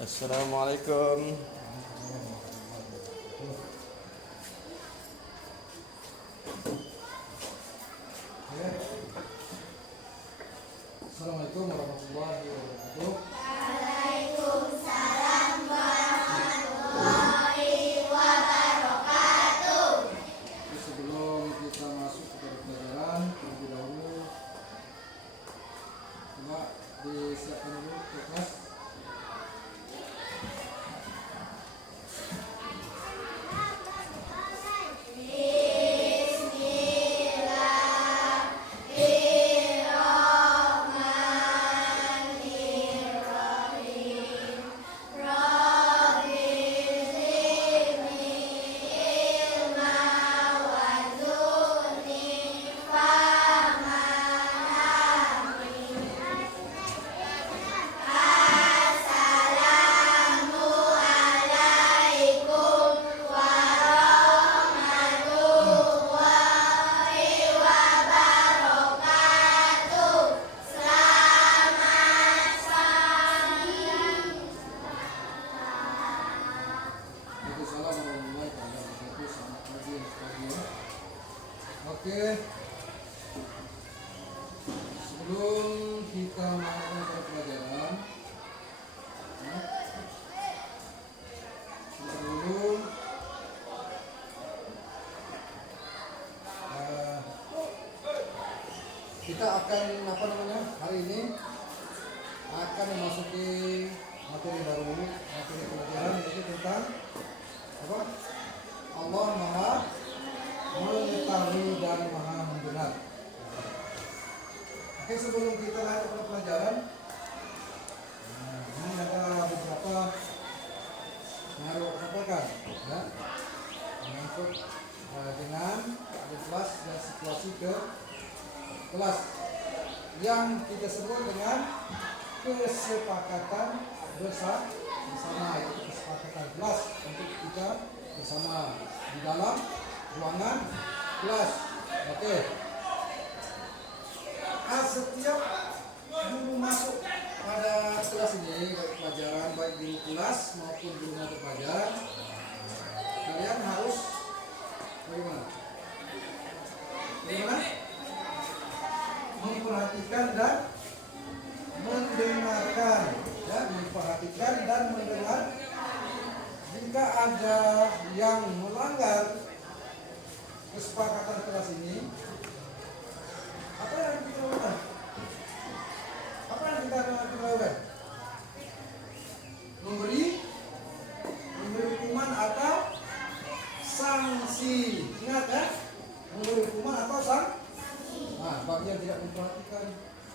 Assalamualaikum. Assalamualaikum warahmatullahi wabarakatuh. Waalaikumsalam warahmatullahi wabarakatuh. Sebelum kita masuk ke pelajaran, terlebih dahulu coba disiapkan dulu ke kelas. Oke, sebelum kita melakukan ke pelajaran, dulu kita akan hari ini akan memasuki materi baru, materi pelajaran yaitu tentang Allah Maha Mengetahui dan Maha Mendengar. Oke, sebelum kita lanjut ke pelajaran, ini ada beberapa yang harus sampaikan, ya, menyangkut dengan kelas dan situasi ke kelas yang kita sebut dengan kesepakatan bersama, yaitu kesepakatan kelas untuk kita bersama di dalam ruangan kelas. Oke. Setiap guru masuk pada kelas ini, baik pelajaran, baik guru kelas maupun guru mata pelajaran, kalian harus bagaimana? Memperhatikan dan mendengarkan, ya, memperhatikan dan mendengar. Jika ada yang melanggar kesepakatan kelas ini, apa yang kita lakukan? Memberi hukuman atau sanksi. Ingat, ya, memberi hukuman atau sanksi. Nah, bagi yang tidak memperhatikan,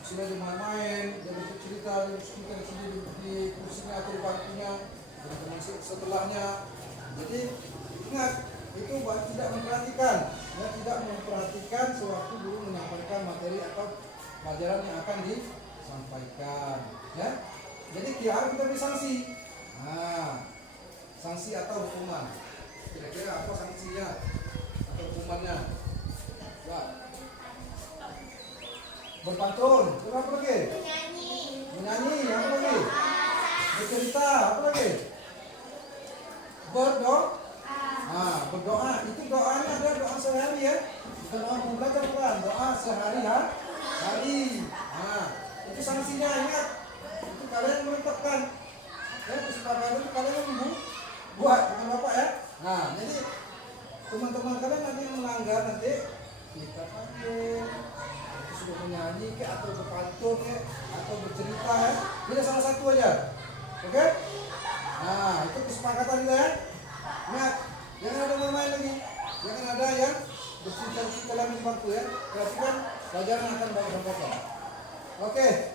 sudah main-main, jadi cerita di sini di kursinya atau di bangkunya, teman setelahnya. Jadi ingat, itu tidak memperhatikan, ya, tidak memperhatikan sewaktu guru menyampaikan materi atau pelajaran yang akan disampaikan, ya. Jadi harus kita beri sanksi. Nah, sanksi atau hukuman. Kira-kira apa sanksinya atau hukumannya? Ya. Berpantun, apa lagi? Menyanyi, apa lagi? Bercerita, apa lagi? Berdoa, itu doanya ada doa sehari, ya. Bukan doa membaca Quran, doa sehari-hari. Nah, itu sanksinya, ingat. Itu kalian menetapkan. Ya, kesepakatan itu kalian buat dengan Bapak, ya. Nah, jadi teman-teman kalian nanti yang melanggar, nanti kita panggil. Itu sudah menyanyi atau berpantun atau bercerita, ya. Tidak salah satu aja. Oke? Nah, itu kesepakatan kita, ya. Ingat, jangan ada main lagi, jangan ada yang bercerita dalam bangku, ya. Perhatikan pelajaran akan baik sampaikan. Oke,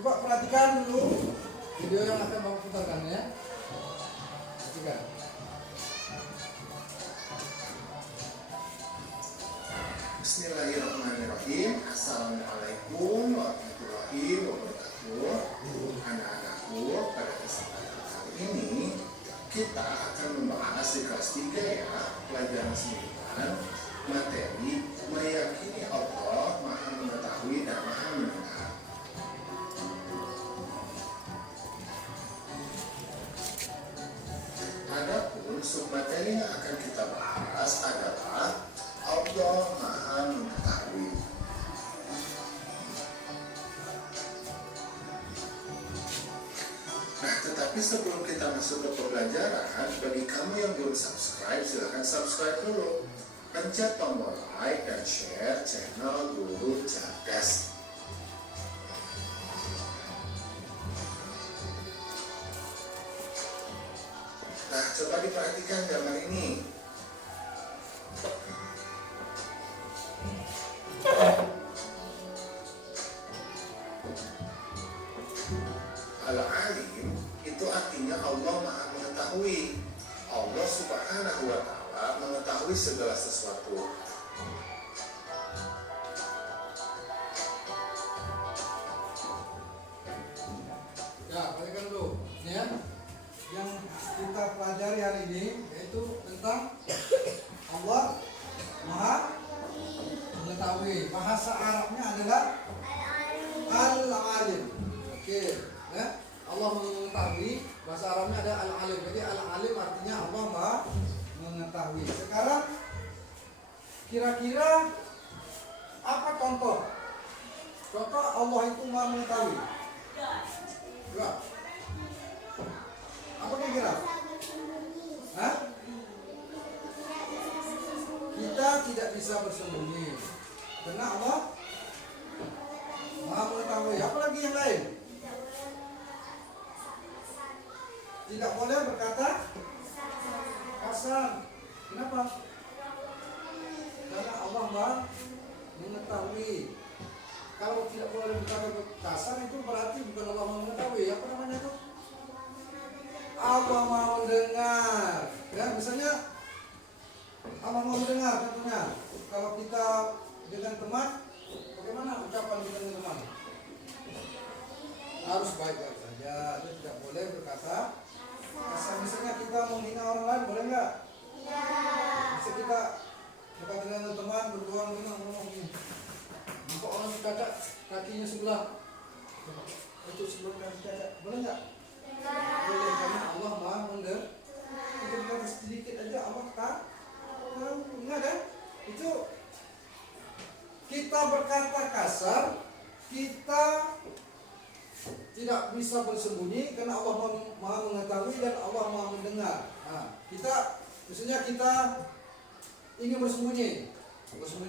coba perhatikan dulu video yang akan bapak putarkan, ya. Perhatikan. Bismillahirrahmanirrahim. Assalamualaikum warahmatullahi wabarakatuh. Anak-anakku, pada kesempatan kali ini kita akan membahas di kelas 3, ya, pelajaran 9, materi meyakini Allah Maha Mengetahui dan Maha Mendengar. materi yang akan kita bahas adalah Allah Maha Mengetahui. Nah, tetapi sebelum kita masuk ke pembelajaran, bagi kamu yang belum subscribe, silahkan subscribe dulu. Pencet tombol like dan share channel Guru Cerdas. Nah, coba diperhatikan gambar ini. Al-Alim itu artinya Allah Maha Mengetahui. Allah Subhanahu wa Ta'ala mengetahui segala sesuatu. Ya, perhatikan dulu. Ini ya, yang kita pelajari hari ini yaitu tentang Allah Maha Mengetahui. Bahasa Arabnya adalah Al-Alim. Oke, ya. Allah mengetahui, bahasa Arabnya ada Al-Alim. Jadi Al-Alim artinya Allah Maha Mengetahui. Sekarang kira-kira apa contoh? Contoh Allah itu Maha Mengetahui. Coba. Apa kira-kira? Hah? Kita tidak bisa bersembunyi karena Allah Maha Mengetahui. Apalagi yang lain? Tidak boleh berkata kasar. Kenapa? Karena Allah Maha Mengetahui. Kalau tidak boleh berkata kasar itu berarti bukan Allah Maha Mengetahui. Apa namanya itu? Allah Maha Mendengar. Ya, misalnya Allah Maha Mendengar contohnya. Kalau kita dengan teman, bagaimana ucapan kita dengan teman? Harus baik-baik saja. Itu tidak boleh berkata kasar. Misalnya kita menghina orang lain, boleh nggak? Bisa kita berkata dengan teman, berdua ngomong ini. Nampak orang cacat kakinya sebelah, itu sebelah kaki cacat, boleh nggak? Boleh, karena Allah Maha Mendengar. Kita berkata sedikit aja Allah tahu. Ingat kan? Itu kita berkata kasar, kita tidak bisa bersembunyi karena Allah Maha Mengetahui dan Allah Maha Mendengar. Nah, kita misalnya kita ingin bersembunyi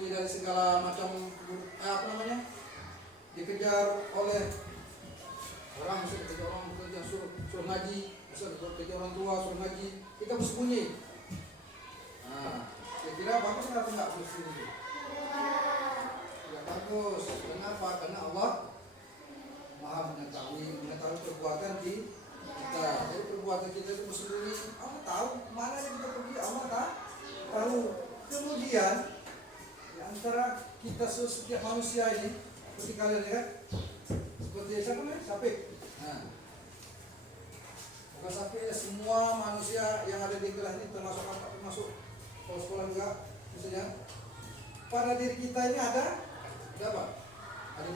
dari segala macam dikejar oleh orang, misalnya dikejar orang bekerja suruh ngaji, misalnya dikejar orang tua suruh ngaji, kita bersembunyi. Nah, kira-kira bagus atau enggak bersembunyi? Tidak bagus. Kenapa? Karena Allah Maha mengetahui perbuatan kita. Jadi perbuatan kita itu bersembunyi, Allah tahu kemana kita pergi, Allah tahu. Kemudian di antara kita setiap manusia ini, seperti kalian lihat, seperti siapa nih? Sapik. Nah, bukan Sapik ya, semua manusia yang ada di kelas ini termasuk sekolah juga, misalnya pada diri kita ini ada apa? Ada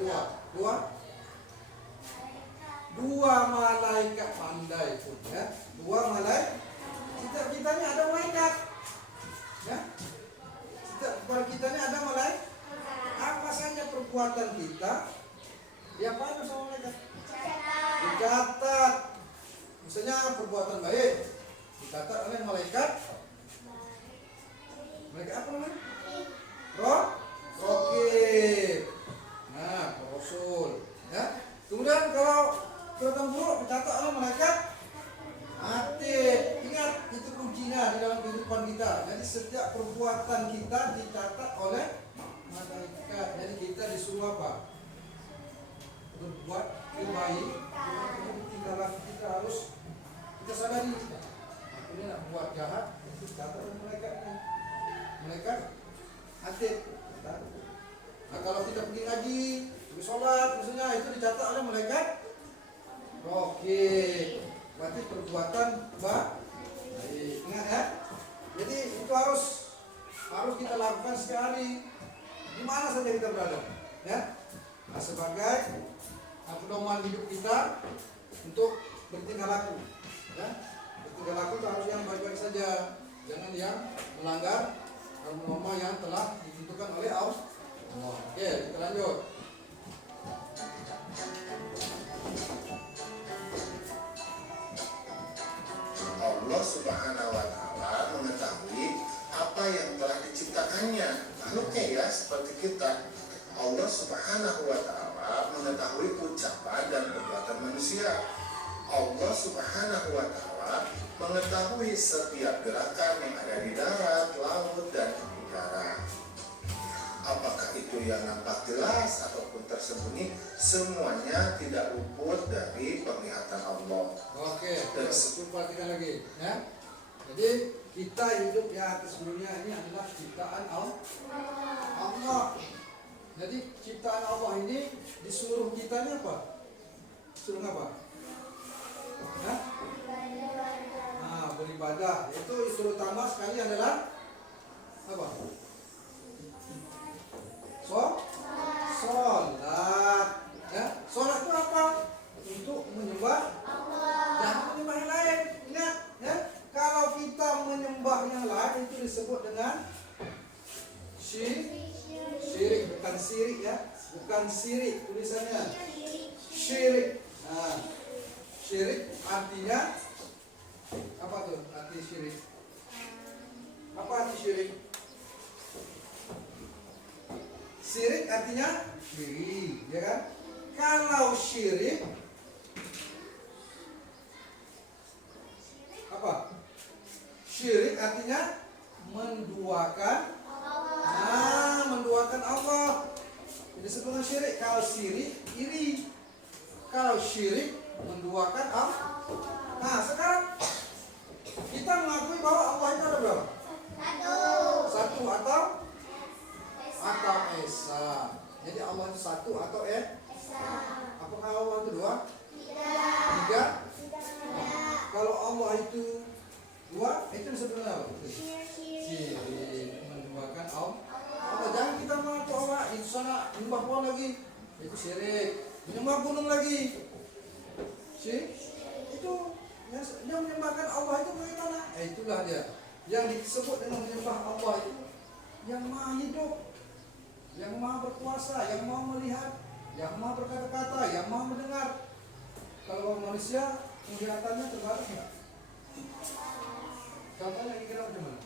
dua malaikat pandai pun ya. Dua malaikat. Setiap kita ini ada malaikat. Ya. Setiap kita ini ada malaikat. Apa saja perbuatan kita diapain sama malaikat? Dicatat. Misalnya perbuatan baik dicatat oleh malaikat. Malaikat apa namanya? Raqib. Nah, Rasul. Ya. Kemudian kalau perbuatan buruk dicatat oleh malaikat atid. Ingat, itu kuncinya di dalam kehidupan kita. Jadi setiap perbuatan kita dicatat oleh malaikat. Jadi kita disuruh apa? Berbuat baik. Kita harus kita sadari. Ini nak buat jahat itu dicatat oleh malaikat. Malaikat atid. Nah, kalau kita pergi ngaji, pergi sholat, misalnya itu dicatat oleh malaikat. Oke, berarti perbuatan baik. Ingat ya. Jadi itu harus kita lakukan sehari, di mana saja kita berada, ya. Nah, sebagai pedoman hidup kita untuk bertingkah laku, ya. Bertingkah laku itu harus yang baik-baik saja. jangan yang melanggar norma yang telah ditentukan oleh Allah. Oke, kita lanjut. Allah Subhanahu wa Ta'ala mengetahui apa yang telah diciptakannya. Makhluknya ya seperti kita. Allah Subhanahu wa Ta'ala mengetahui ucapan dan perbuatan manusia. Allah Subhanahu wa Ta'ala mengetahui setiap gerakan yang ada di darat, laut, dan udara. Apakah itu yang nampak jelas ataupun tersembunyi, semuanya tidak luput dari penglihatan Allah. Oke, kita perhatikan lagi ya. Jadi kita hidup di atas dunia ini adalah ciptaan Allah. Jadi ciptaan Allah ini disuruh kita ini apa? Suruh apa? Hah? Nah, beribadah. Itu terutama sekali adalah apa? Sholat. Ya, sholat itu apa? Untuk menyembah Allah. Jangan menyembah yang lain. Ingat, ya. Kalau kita menyembah yang lain itu disebut dengan syirik, bukan sirik ya. Bukan sirik tulisannya. Syirik. Nah, syirik artinya apa tuh? Arti syirik. Apa arti syirik? Syirik artinya diri, ya kan? Kalau syirik apa? Syirik artinya menduakan. Nah, menduakan Allah. Jadi sebelum syirik, kalau syirik iri. Kalau syirik menduakan Allah. Nah, sekarang kita mengakui bahwa Allah itu ada berapa? Satu atau esa. Jadi Allah itu satu atau esa. Apakah Allah itu dua? Tiga? Kalau Allah itu dua, itu disebut apa? Syirik, menduakan Allah. Jangan kita mengaku Allah itu sana menyembah pohon lagi, itu syirik. Menyembah gunung lagi, syirik. Itu yang menyembahkan Allah itu bagaimana? Itulah dia yang disebut dengan menyembah Allah itu yang maha hidup, yang maha berkuasa, yang maha melihat, yang maha berkata-kata, yang maha mendengar. Kalau manusia penglihatannya terbatas enggak? Contohnya kira-kira bagaimana?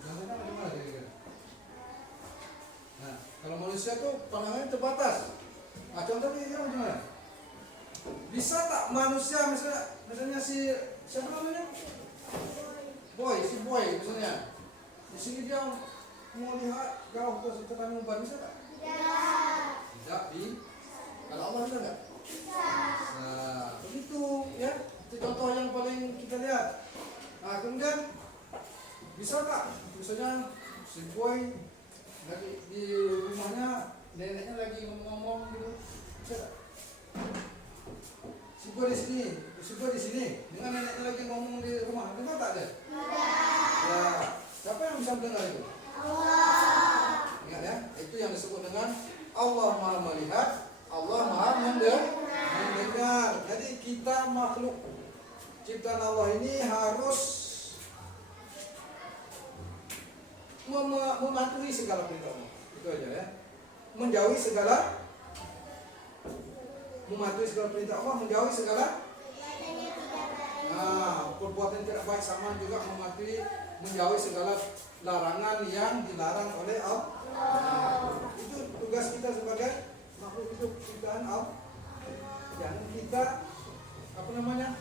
Contohnya bagaimana kira-kira? Nah, kalau manusia tuh pandangannya terbatas. Nah, contohnya kira-kira bagaimana? Bisa tak manusia misalnya si siapa namanya? Si boy misalnya. Di sini dia mau lihat jauh ke Tanjung bisa tak? Tidak. Kalau Allah bisa enggak? Nah, begitu ya. Itu contoh yang paling kita lihat. Nah, kemudian bisa tak? Misalnya si boy lagi di rumahnya, neneknya lagi ngomong gitu. Bisa tak? Si boy di sini, dengan neneknya lagi ngomong di rumah, dengar tak ada? Ya, siapa yang bisa mendengar itu? Allah. Ingat ya, itu yang disebut dengan Allah Maha Melihat, Allah Maha Mendengar. Jadi kita makhluk ciptaan Allah ini harus mematuhi segala perintah Allah. Itu aja ya. Mematuhi segala perintah Allah, menjauhi segala perbuatan tidak baik, sama juga menjauhi segala larangan yang dilarang oleh Allah. Itu tugas kita sebagai makhluk hidup ciptaan Allah. Jangan kita melanggar.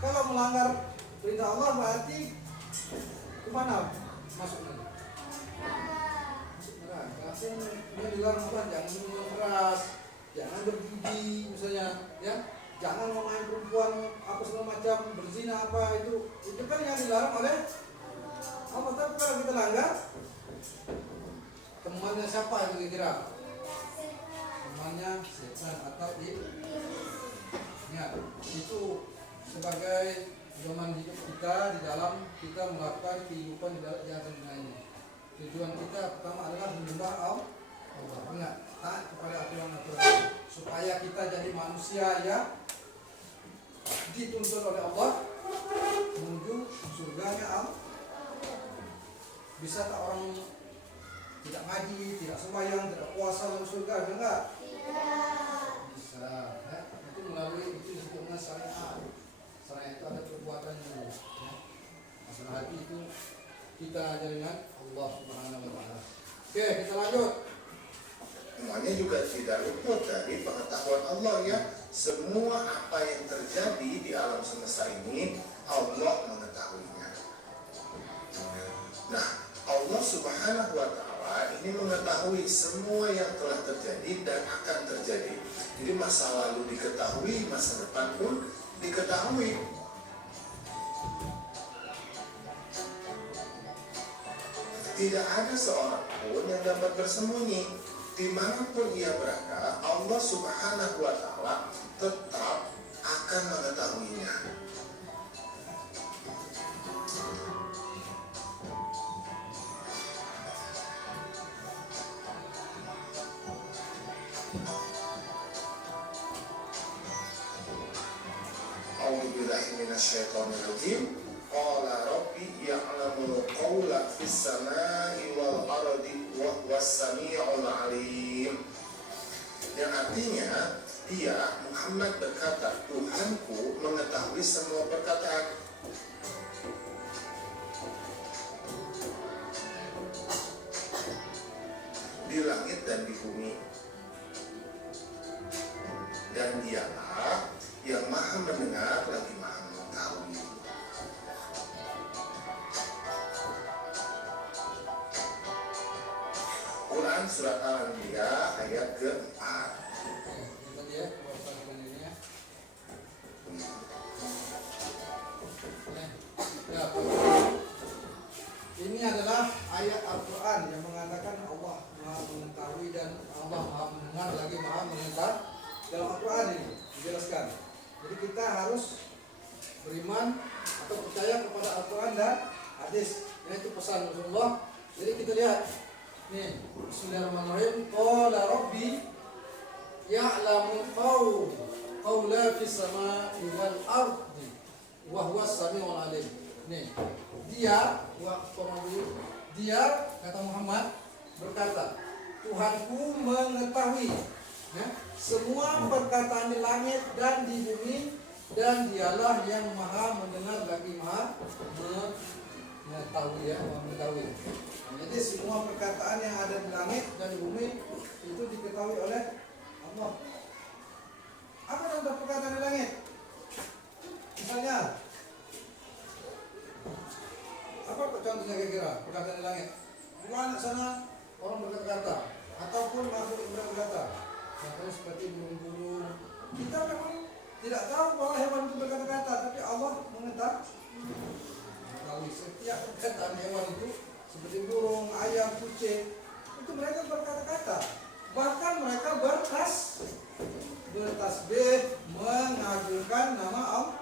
Kalau melanggar perintah Allah berarti kemana masuknya? Masuk neraka. Dia dilarang Allah, jangan minum keras, jangan berjudi misalnya, ya. Jangan memain perempuan apa segala macam, berzina apa itu kan yang dilarang oleh Allah. Tapi kalau kita langgar, temannya siapa itu kira-kira? Temannya setan atau ya, itu sebagai zaman hidup kita di dalam kita melakukan kehidupan di atas dunia ini. Tujuan kita pertama adalah menyembah Allah. Ingat, taat kepada aturan-aturan supaya kita jadi manusia yang dituntun oleh Allah menuju surganya Allah. Bisa tak orang tidak ngaji, tidak sembahyang, tidak puasa masuk surga? Ada enggak? Bisa. Ya. Itu melalui itu disebutnya syariat. Syariat itu ada perbuatannya. Ya. Masalah hati itu kita dengan Allah Subhanahu wa taala. Oke, kita lanjut. Semuanya juga tidak luput dari pengetahuan Allah ya. Semua apa yang terjadi di alam semesta ini Allah mengetahuinya. Nah, Allah Subhanahu wa taala ini mengetahui semua yang telah terjadi dan akan terjadi. Jadi masa lalu diketahui, masa depan pun diketahui. Tidak ada seorang pun yang dapat bersembunyi. Dimanapun ia berada, Allah Subhanahu wa taala tetap akan mengetahuinya. A'udzubillahi minasyaitonir rajim. Qala rabbi ya'lamul qawla fis samai wal ardi wa huwas samiul alim. Yang artinya dia Muhammad berkata, Tuhanku mengetahui semua perkataan di langit dan di bumi, dan dialah yang maha mendengar lagi maha mengetahui. Quran surat Al-Anbiya ayat ke-4. Tadi ya, ini ya. Ya, ini adalah ayat Al-Quran yang mengatakan Allah maha mengetahui dan Allah maha mendengar lagi maha mendengar. Dalam Al-Quran ini dijelaskan. Jadi kita harus beriman atau percaya kepada Al-Quran dan hadis. Yaitu pesan Rasulullah. Jadi kita lihat nih, Bismillahirrahmanirrahim. Qala rabbi ya'lamu qawla fis sama'i wal ardi wa huwas samiul alim. Nih, dia kata Muhammad berkata, Tuhanku mengetahui ya, semua perkataan di langit dan di bumi, dan dialah yang maha mendengar lagi maha mengetahui ya, maha mengetahui. Jadi semua perkataan yang ada di langit dan di bumi itu diketahui oleh Allah. Apa contoh perkataan di langit? Misalnya, apa contohnya kira-kira perkataan di langit? Di mana sana orang berkata-kata ataupun makhluk yang berkata-kata. Contohnya seperti burung-burung. Kita memang tidak tahu bahwa hewan itu berkata-kata, tapi Allah mengetahui setiap perkataan hewan itu. Seperti burung, ayam, kucing, itu mereka berkata-kata. Bahkan mereka bertasbih mengagungkan nama Allah.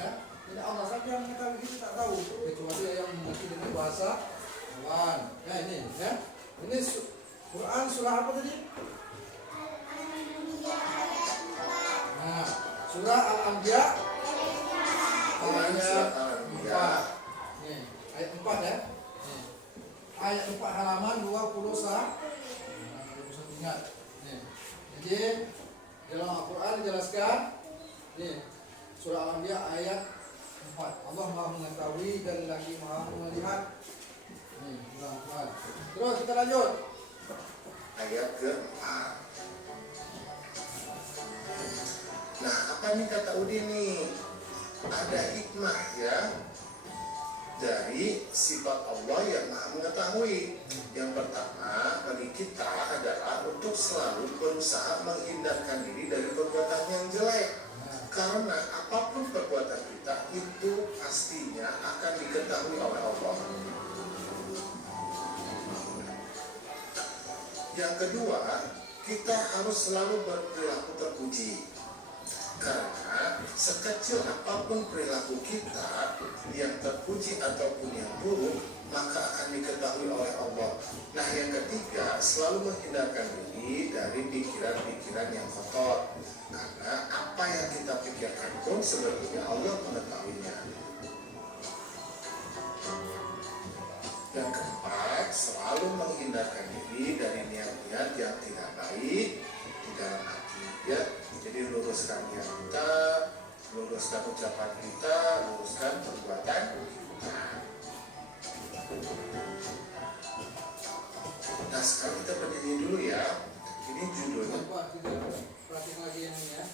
Ya? Tidak Allah saja yang mengetahui, kita tak tahu, kecuali yang mengerti dengan bahasa hewan. Ya ini, ya. Ini Quran surah apa tadi? Nah, surah Al-Anbiya ayat 4. Nih, ayat 4 ya. Nih. Ayat 4 halaman 21. Ingat. Nih. Jadi dalam Al-Quran dijelaskan nih, surah Al-Anbiya ayat 4. Allah Maha mengetahui dan lagi Maha melihat. Nih, surah Al-Quran. Terus kita lanjut. Ayat ke-4. Nah, apa nih kata Udin nih? Ada hikmah ya dari sifat Allah yang maha mengetahui. Yang pertama bagi kita adalah untuk selalu berusaha menghindarkan diri dari perbuatan yang jelek. Karena apapun perbuatan kita itu pastinya akan diketahui oleh Allah. Yang kedua, kita harus selalu berperilaku terpuji. Karena sekecil apapun perilaku kita yang terpuji ataupun yang buruk, maka akan diketahui oleh Allah. Nah, yang ketiga, selalu menghindarkan diri dari pikiran-pikiran yang kotor, karena apa yang kita pikirkan pun sebetulnya Allah mengetahuinya. Yang keempat, selalu menghindarkan diri dari niat-niat yang tidak baik di dalam hati, ya. Jadi luruskan niat kita, luruskan ucapan kita, luruskan perbuatan kita. Nah, sekarang kita berdiri dulu ya. Ini judulnya. Perhatikan lagi yang ini ya.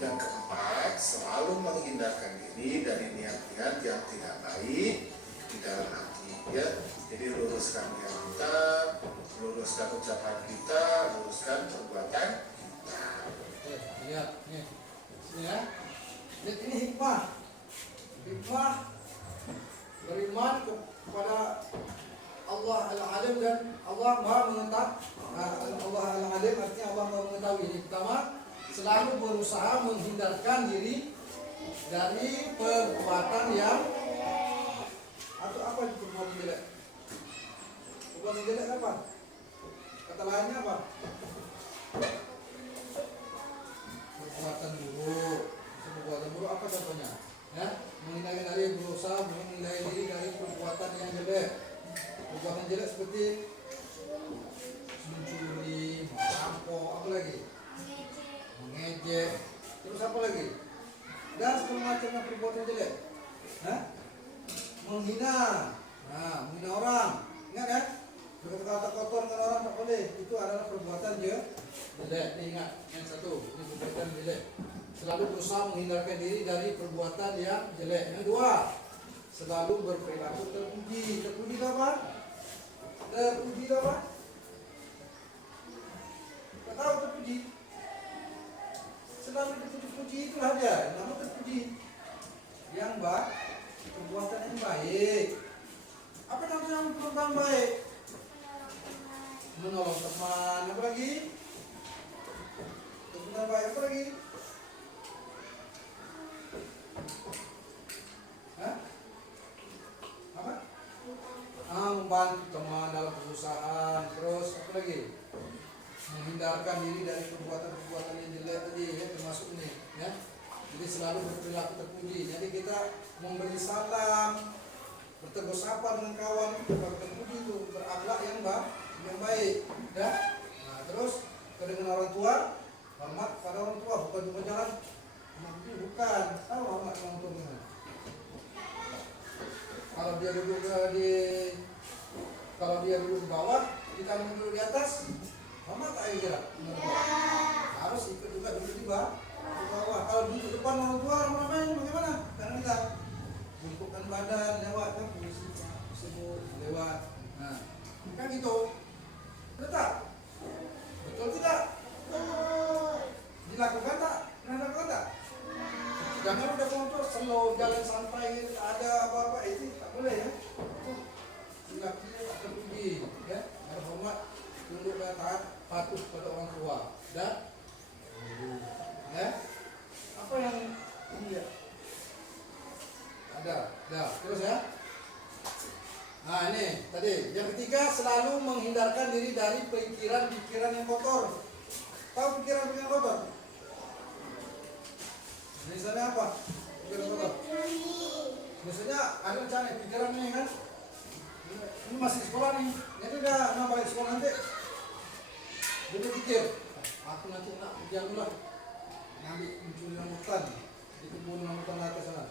Yang keempat, selalu menghindarkan diri dari niat-niat yang tidak baik di dalam hati, ya. Jadi luruskan niat kita, luruskan ucapan kita, luruskan perbuatan kita. Lihat nih, ini ya. Lihat ini hikmah. Hikmah beriman kepada Allah Al-Alim dan Allah Maha Mengetahui. Allah Al-Alim artinya Allah Maha Mengetahui. Ini pertama, selalu berusaha menghindarkan diri dari perbuatan yang atau apa itu perbuatan jelek. Perbuatan jelek apa? Kata lainnya apa? Perbuatan buruk. Perbuatan buruk apa contohnya? Ya, menghindari dari berusaha menghindari diri dari perbuatan yang jelek. Perbuatan jelek seperti mencuri, merampok, apa lagi? Mengejek, terus apa lagi? Dan segala macamnya perbuatan jelek. Hah? Menghina, menghina orang, ingat kan? Berkata-kata kotor dengan orang tak boleh. Itu adalah perbuatan jelek. Ingat yang satu, ini perbuatan jelek. Selalu berusaha menghindarkan diri dari perbuatan yang jelek. Yang kedua, selalu berperilaku terpuji. Terpuji apa? Terpuji apa? Tak tahu terpuji. Selalu terpuji itu aja. Nama terpuji. Yang baik, perbuatan yang baik. Apa namanya perbuatan baik? Menolong teman. Apa lagi? Perbuatan baik apa lagi? Hah? Apa? Membantu teman dalam perusahaan. Terus apa lagi? Menghindarkan diri dari perbuatan-perbuatan yang jelek tadi, ya, termasuk ini, ya. Jadi selalu berperilaku terpuji. Jadi kita memberi salam, bertegur sapa dengan kawan, terpuji itu berakhlak yang baik, ya. Nah, terus dengan orang tua, hormat pada orang tua, bukan cuma jalan. Bukan, tahu hormat orang tua gimana? Kalau dia duduk di bawah, kita duduk di atas, hormat tak kira? Harus ikut juga duduk di bawah. Kalau duduk di depan orang tua, ramai bagaimana? Karena kita bungkukkan badan, lewat kan, sebut lewat. Nah, kan gitu. Betul? Betul tidak? Dilakukan tak? Pernah lakukan tak? Jangan udah motor slow, jalan santai, tak ada apa-apa, itu tak boleh ya. Lakinya tak terpuji, ya. Harus hormat, tunduk dan taat, patuh pada orang tua. Dan ya. Apa yang ini ya? Ada. Terus ya. Nah, ini tadi. Yang ketiga, selalu menghindarkan diri dari pikiran-pikiran yang kotor. Tahu pikiran-pikiran kotor? Misalnya apa? Pikiran kotor. Misalnya ada rencana pikiran ini kan. Ini masih sekolah nih. Ini udah mau balik sekolah nanti. Dia pikir, aku nanti nak kerja dulu lah. Ngambil mencuri rambutan di kebun rambutan atas sana.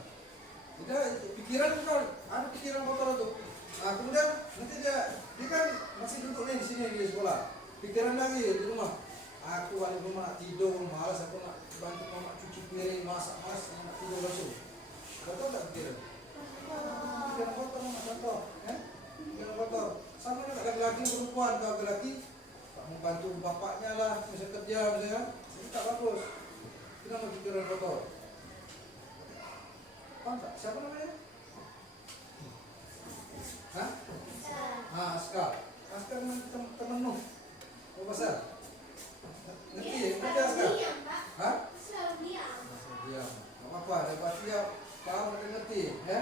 Tidak, pikiran itu ada pikiran kotor itu. Nah, kemudian nanti dia kan masih duduk nih di sini di sekolah. Pikiran lagi di rumah. Aku balik rumah tidur, malas aku nak bantu mama cuci piring, masak, nak tidur langsung. Betul tak pikiran? Pikiran kotor mama contoh, ya? Pikiran kotor. Sama dengan laki-laki perempuan, kalau laki tak membantu bapaknya lah, bisa kerja, misalnya. Itu tak bagus. Itu nama pikiran kotor. Paham tak? Siapa namanya? Hah? Askar. Askar teman Nuh. Apa pasal? Ngerti? Ngerti Askar? Hah? Diam. Tak apa-apa. Dapat dia paham dan ngerti. Ya?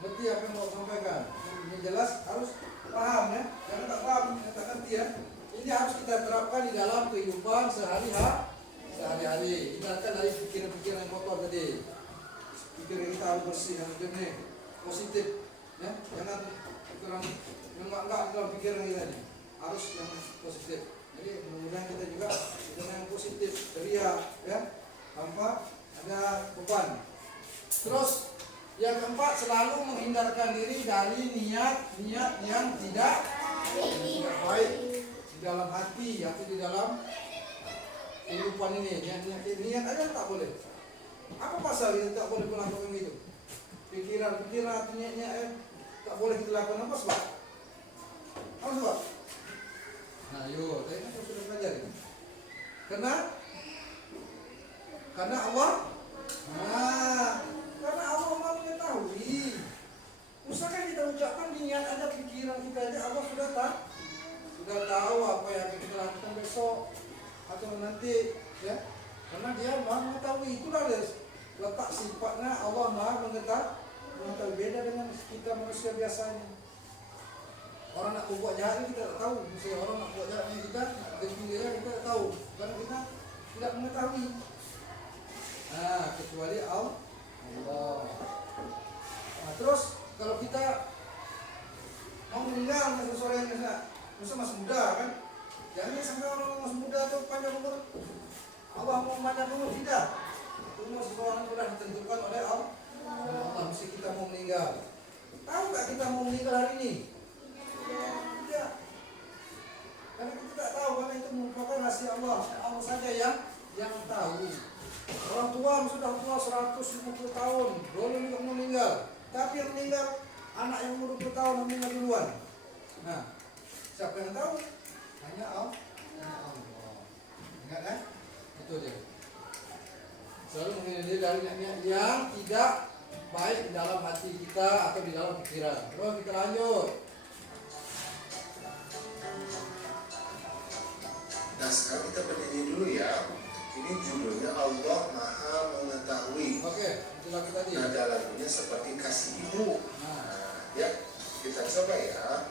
Ngerti apa yang mau sampaikan? Ini jelas harus paham ya. Jangan tak paham, tak ngerti ya. Ini harus kita terapkan di dalam kehidupan sehari-hari. Hindarkan dari pikiran-pikiran yang kotor tadi. Pikiran kita harus bersih, harus jernih, positif ya. Jangan pikiran yang enggak dalam pikiran kita ini. Harus yang positif. Jadi mudah-mudahan kita juga pikiran yang positif, ceria ya, tanpa ada beban. Terus yang keempat, selalu menghindarkan diri dari niat-niat yang tidak baik di dalam hati atau di dalam kehidupan ini. Niat aja tak boleh. Apa pasal kita tak boleh melakukan itu? Pikiran-pikiran atau niatnya tak boleh kita lakukan. Apa sebab? Apa sebab? Nah, yuk, tadi kan sudah belajar ini. Karena Allah. Karena Allah mau mengetahui. Usahakan kita ucapkan niat aja, pikiran kita aja Allah sudah tahu apa yang akan kita lakukan besok atau nanti ya. Karena dia Maha mengetahui. Itulah letak sifatnya Allah Maha mengetahui. Beda dengan kita manusia biasanya. Orang nak berbuat jahat kita tak tahu. Misalnya orang nak buat jahat dengan kita tak tahu. Karena kita tidak mengetahui. Kecuali Allah. Terus kalau kita mau meninggal seseorang yang masih muda kan, jangan sampai orang masih muda atau panjang umur Allah mau panjang umur, tidak. Umur seseorang sudah ditentukan oleh Allah. Mesti kita mau meninggal. Tahu tak kita mau meninggal hari ini? Tidak. Karena kita tak tahu, karena itu merupakan rahasia Allah. Allah saja yang tahu. Orang tua sudah tua 150 tahun, belum juga meninggal. Tapi yang meninggal anak yang umur 20 tahun meninggal duluan. Nah, siapa yang tahu? Hanya Allah. Ingat kan? Itu dia. Selalu menghindari dari niat yang tidak baik di dalam hati kita atau di dalam pikiran. Terus kita lanjut. Nah, sekarang kita bernyanyi dulu ya. Ini judulnya Allah Maha Mengetahui. Oke, itu lagu tadi. Nada lagunya seperti kasih ibu. Ya, kita coba ya.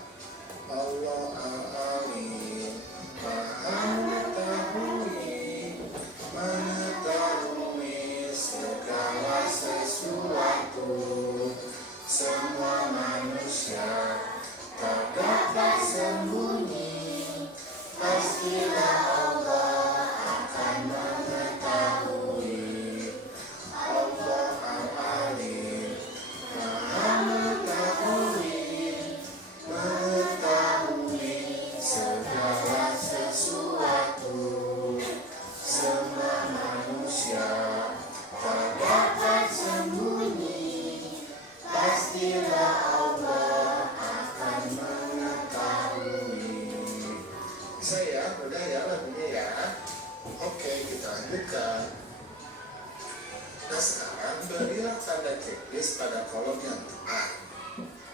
Allah Al-Alim Maha Mengetahui, mengetahui segala sesuatu. Semua manusia tak dapat sembunyi. Pastilah Allah akan mengetahui. Allah Al-Alim Maha mengetahui, segala sesuatu. Semua manusia tak dapat sembunyi. Pastilah Allah akan mengetahui. Bisa ya, udah ya lagunya ya. Oke, kita lanjutkan. Nah, sekarang berilah tanda checklist pada kolom yang tepat.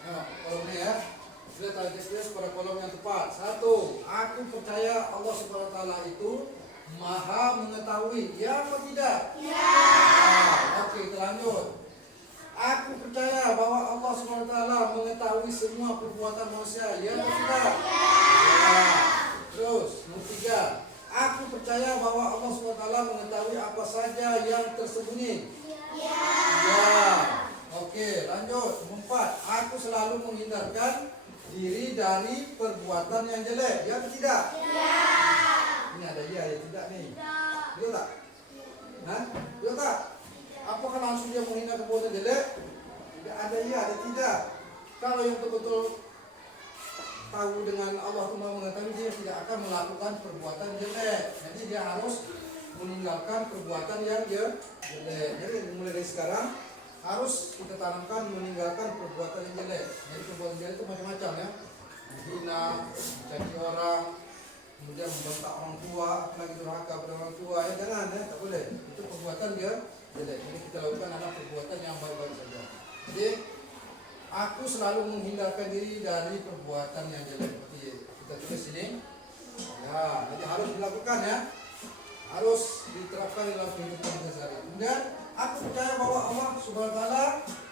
Nah, kolomnya ya. Sudah tanda checklist pada kolom yang tepat. 1. Aku percaya Allah Subhanahu wa taala itu Maha mengetahui. Ya atau tidak? Ya. Oke, kita lanjut. Aku percaya bahwa Allah Subhanahu wa taala mengetahui semua perbuatan manusia. Ya atau tidak? Ya. Terus, nomor 3. Aku percaya bahwa Allah SWT mengetahui apa saja yang tersembunyi. Ya. Oke, lanjut. Nomor 4. Aku selalu menghindarkan diri dari perbuatan yang jelek. Ya atau tidak? Ya. Ini ada ya, ya tidak nih. Betul tak? Hah? Betul tak? Apakah langsung dia menghindar perbuatan jelek? Tidak ada ya, ada tidak. Kalau yang betul-betul tahu dengan Allah itu mengetahui, dia tidak akan melakukan perbuatan jelek. Jadi dia harus meninggalkan perbuatan yang jelek. Jadi mulai dari sekarang harus kita tanamkan meninggalkan perbuatan yang jelek. Jadi perbuatan jelek itu macam-macam ya. Menghina, mencaci orang, kemudian membentak orang tua, apalagi durhaka pada orang tua. Ya jangan ya, tak boleh. Itu perbuatan dia jelek. Jadi kita lakukan adalah perbuatan yang baik-baik saja. Jadi aku selalu menghindarkan diri dari perbuatan yang jelek. Seperti kita tulis ini. Ya, jadi harus dilakukan ya. Harus diterapkan dalam kehidupan kita sehari. Kemudian aku percaya bahwa Allah Subhanahu wa taala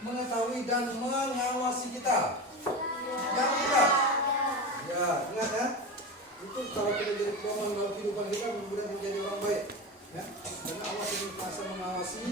mengetahui dan mengawasi kita. Ya, ingat. Ya, ingat ya. Itu kalau kita jadi pedoman dalam kehidupan kita, mudah-mudahan menjadi orang baik. Ya, karena Allah senantiasa mengawasi